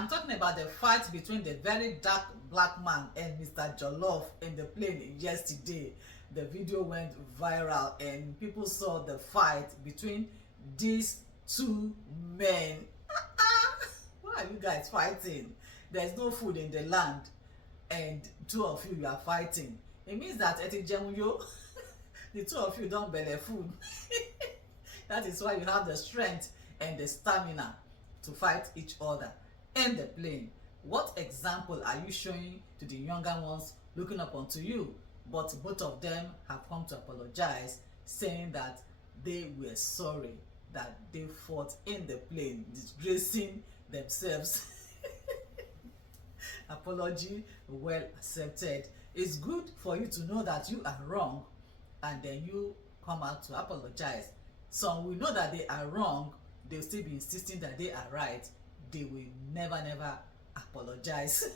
I'm talking about the fight between the very dark black man and Mr. Jollof in the plane yesterday. The video went viral and people saw the fight between these two men. Why are you guys fighting? There's no food in the land and two of you are fighting. It means that the two of you don't belly food. That is why you have the strength and the stamina to fight each other in the plane. What example are you showing to the younger ones looking up onto you? But both of them have come to apologize, saying that they were sorry that they fought in the plane, disgracing themselves. Apology well accepted. It's good for you to know that you are wrong and then you come out to apologize. Some will know that they are wrong, they'll still be insisting that they are right. They will never apologize.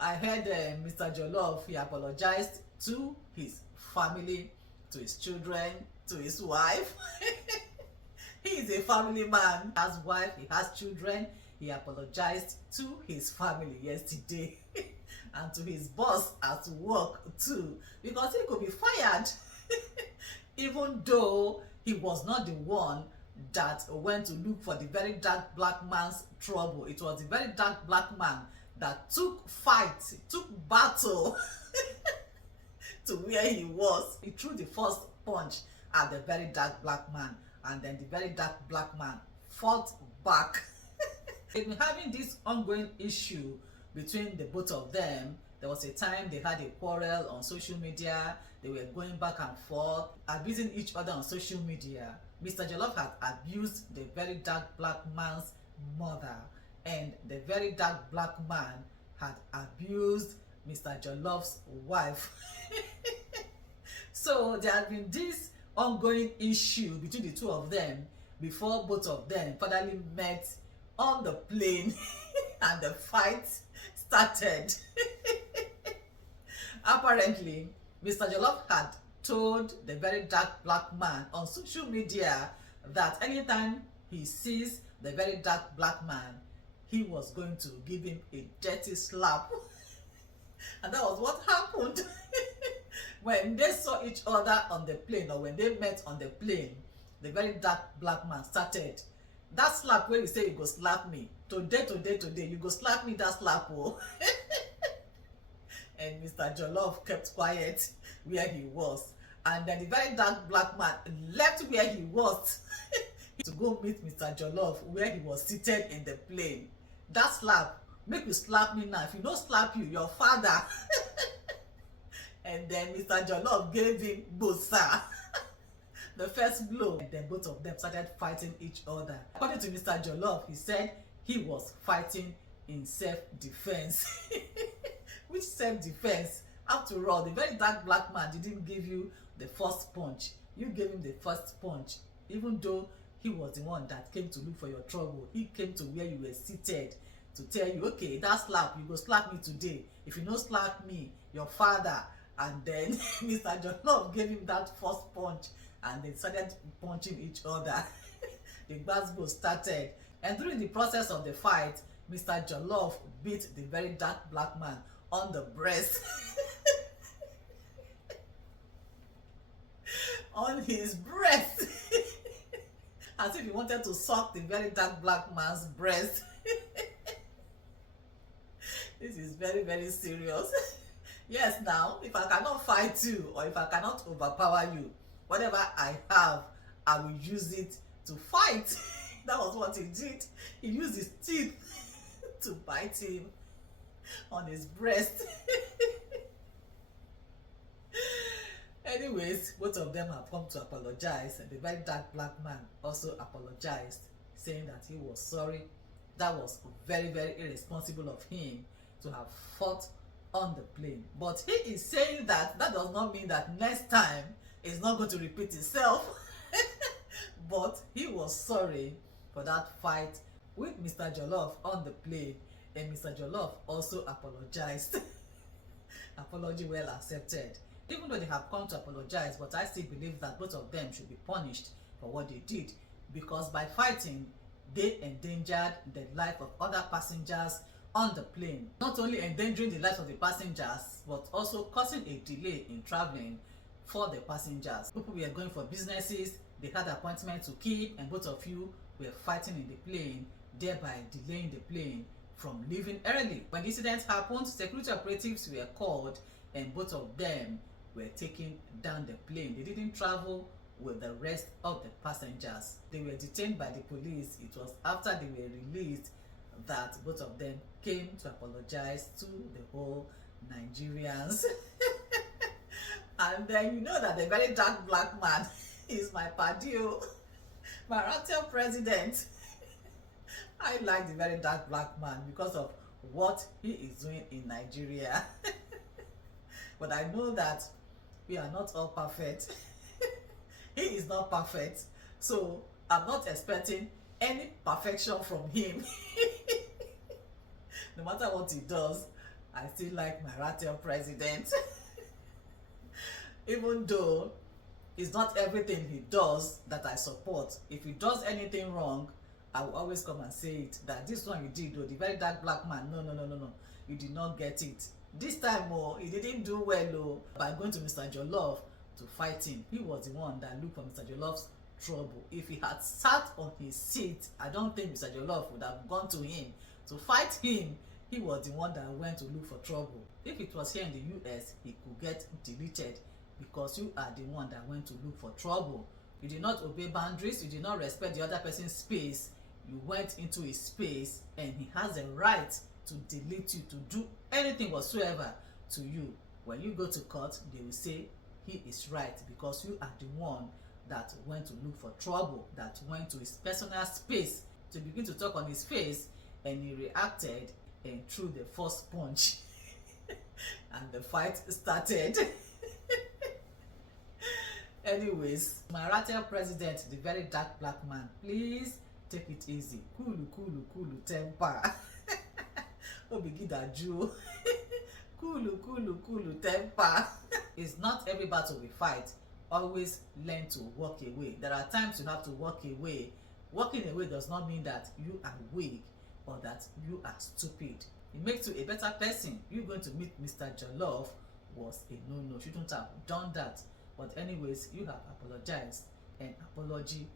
I heard Mr. Jollof, he apologized to his family, to his children, to his wife. He is a family man. He has wife, he has children. He apologized to his family yesterday and to his boss at work too, because he could be fired. Even though he was not the one that went to look for the very dark black man's trouble. It was the very dark black man that took battle to where he was. He threw the first punch at the very dark black man, and then the very dark black man fought back. They've been having this ongoing issue between the both of them. There was a time they had a quarrel on social media. They were going back and forth, abusing each other on social media. Mr. Jollof had abused the very dark black man's mother, and the very dark black man had abused Mr. Jollof's wife. So there had been this ongoing issue between the two of them before both of them finally met on the plane and the fight started. Apparently, Mr. Jollof had told the very dark black man on social media that anytime he sees the very dark black man, he was going to give him a dirty slap. And that was what happened. When they saw each other on the plane, or when they met on the plane, the very dark black man started that slap where you say you go slap me today, you go slap me, that slap. Oh. And Mr. Jollof kept quiet where he was, and then the very dark black man left where he was to go meet Mr. Jollof where he was seated in the plane. That slap, make you slap me now. If you don't slap you, your father. And then Mr. Jollof gave him bosa. The first blow, and then both of them started fighting each other. According to Mr. Jollof, he said he was fighting in self-defense. Which self-defense? After all, the very dark black man didn't give you the first punch. You gave him the first punch, even though he was the one that came to look for your trouble. He came to where you were seated to tell you, okay, that slap, you go slap me today. If you don't slap me, your father. And then Mr. Jollof gave him that first punch, and they started punching each other. The gbasgbos started, and during the process of the fight, Mr. Jollof beat the very dark black man on the breast. On his breast. As if he wanted to suck the very dark black man's breast. This is very serious. Yes, now, if I cannot fight you, or if I cannot overpower you, whatever I have, I will use it to fight. That was what he did. He used his teeth to bite him on his breast. Anyways, both of them have come to apologize, and the very dark black man also apologized, saying that he was sorry. That was very irresponsible of him to have fought on the plane. But he is saying that does not mean that next time it's not going to repeat itself. But he was sorry for that fight with Mr. Jollof on the plane, and Mr. Jollof also apologized. Apology well accepted. Even though they have come to apologize, but I still believe that both of them should be punished for what they did, because by fighting, they endangered the life of other passengers on the plane. Not only endangering the lives of the passengers, but also causing a delay in traveling for the passengers. People were going for businesses, they had appointments to keep, and both of you were fighting in the plane, thereby delaying the plane from leaving early. When the incident happened, security operatives were called and both of them were taken down the plane. They didn't travel with the rest of the passengers. They were detained by the police. It was after they were released that both of them came to apologize to the whole Nigerians. And then you know that the very dark black man is my padio, my Raptor president. I like the very dark black man because of what he is doing in Nigeria. But I know that we are not all perfect. He is not perfect, so I'm not expecting any perfection from him. No matter what he does, I still like my Raptor president. Even though it's not everything he does that I support. If he does anything wrong, I will always come and say it, that this one you did, though, the very dark black man, no, you did not get it. This time, oh, he didn't do well, oh, by going to Mr. Jollof to fight him. He was the one that looked for Mr. Jollof's trouble. If he had sat on his seat, I don't think Mr. Jollof would have gone to him to fight him. He was the one that went to look for trouble. If it was here in the US, he could get deleted because you are the one that went to look for trouble. You did not obey boundaries, you did not respect the other person's space, you went into his space, and he has the right to delete you, to do anything whatsoever to you. When you go to court, they will say he is right because you are the one that went to look for trouble, that went to his personal space to begin to talk on his face, and he reacted and threw the first punch and the fight started. Anyways, my Raptor president, the very dark black man, please take it easy. Kulu temper. Obigidaju. Kulu temper. It's not every battle we fight. Always learn to walk away. There are times you have to walk away. Walking away does not mean that you are weak or that you are stupid. It makes you a better person. You going to meet Mr. Jollof was a no-no. You shouldn't have done that. But anyways, you have apologized, and apology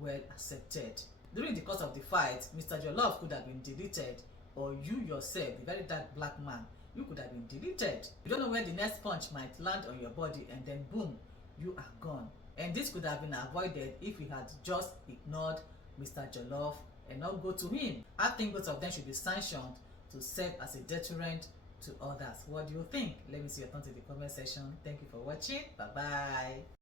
well accepted. During the course of the fight, Mr. Jollof could have been deleted, or you yourself, the very dark black man, you could have been deleted. You don't know where the next punch might land on your body, and then boom, you are gone. And this could have been avoided if you had just ignored Mr. Jollof and not go to him. I think both of them should be sanctioned to serve as a deterrent to others. What do you think? Let me see your thoughts in the comment section. Thank you for watching. Bye bye.